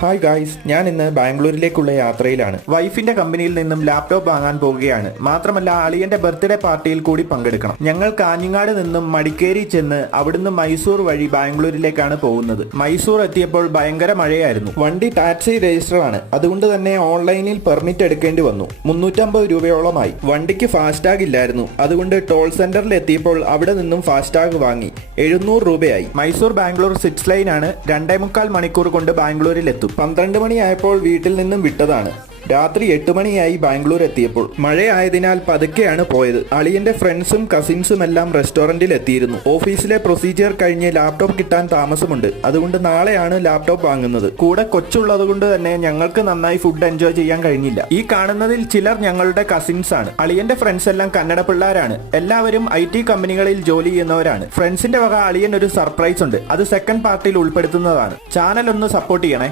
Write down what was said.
Hi guys, ഞാൻ ഇന്ന് ബാംഗ്ലൂരിലേക്കുള്ള യാത്രയിലാണ്. വൈഫിന്റെ കമ്പനിയിൽ നിന്നും ലാപ്ടോപ്പ് വാങ്ങാൻ പോകുകയാണ്. മാത്രമല്ല അളിയന്റെ ബർത്ത്ഡേ പാർട്ടിയിൽ കൂടി പങ്കെടുക്കണം. ഞങ്ങൾ കാഞ്ഞങ്ങാട് നിന്നും മടിക്കേരി ചെന്ന് അവിടുന്ന് മൈസൂർ വഴി ബാംഗ്ലൂരിലേക്കാണ് പോകുന്നത്. മൈസൂർ എത്തിയപ്പോൾ ഭയങ്കര മഴയായിരുന്നു. വണ്ടി ടാക്സി രജിസ്റ്റർ ആണ്, അതുകൊണ്ട് തന്നെ ഓൺലൈനിൽ പെർമിറ്റ് എടുക്കേണ്ടി വന്നു. 350 രൂപയോളമായി. വണ്ടിക്ക് ഫാസ്ടാഗ് ഇല്ലായിരുന്നു, അതുകൊണ്ട് ടോൾ സെന്ററിൽ എത്തിയപ്പോൾ അവിടെ നിന്നും ഫാസ്ടാഗ് വാങ്ങി 700 രൂപയായി. മൈസൂർ ബാംഗ്ലൂർ 6 ലൈൻ ആണ്. 2.25 മണിക്കൂർ കൊണ്ട് ബാംഗ്ലൂരിൽ എത്തും. 12 മണിയായപ്പോൾ വീട്ടിൽ നിന്നും വിട്ടതാണ്. രാത്രി 8 മണിയായി ബാംഗ്ലൂർ എത്തിയപ്പോൾ. മഴയായതിനാൽ പതുക്കെയാണ് പോയത്. അളിയന്റെ ഫ്രണ്ട്സും കസിൻസും എല്ലാം റെസ്റ്റോറന്റിൽ എത്തിയിരുന്നു. ഓഫീസിലെ പ്രൊസീജിയർ കഴിഞ്ഞ് ലാപ്ടോപ്പ് കിട്ടാൻ താമസമുണ്ട്, അതുകൊണ്ട് നാളെയാണ് ലാപ്ടോപ്പ് വാങ്ങുന്നത്. കൂടെ കൊച്ചുള്ളത് കൊണ്ട് തന്നെ ഞങ്ങൾക്ക് നന്നായി ഫുഡ് എൻജോയ് ചെയ്യാൻ കഴിഞ്ഞില്ല. ഈ കാണുന്നതിൽ ചിലർ ഞങ്ങളുടെ കസിൻസ് ആണ്. അളിയന്റെ ഫ്രണ്ട്സ് എല്ലാം കന്നഡ പിള്ളേരാണ്. എല്ലാവരും IT കമ്പനികളിൽ ജോലി ചെയ്യുന്നവരാണ്. ഫ്രണ്ട്സിന്റെ വക അളിയൻ ഒരു സർപ്രൈസ് ഉണ്ട്, അത് സെക്കൻഡ് പാർട്ടിൽ ഉൾപ്പെടുത്തുന്നതാണ്. ചാനൽ ഒന്ന് സപ്പോർട്ട് ചെയ്യണേ.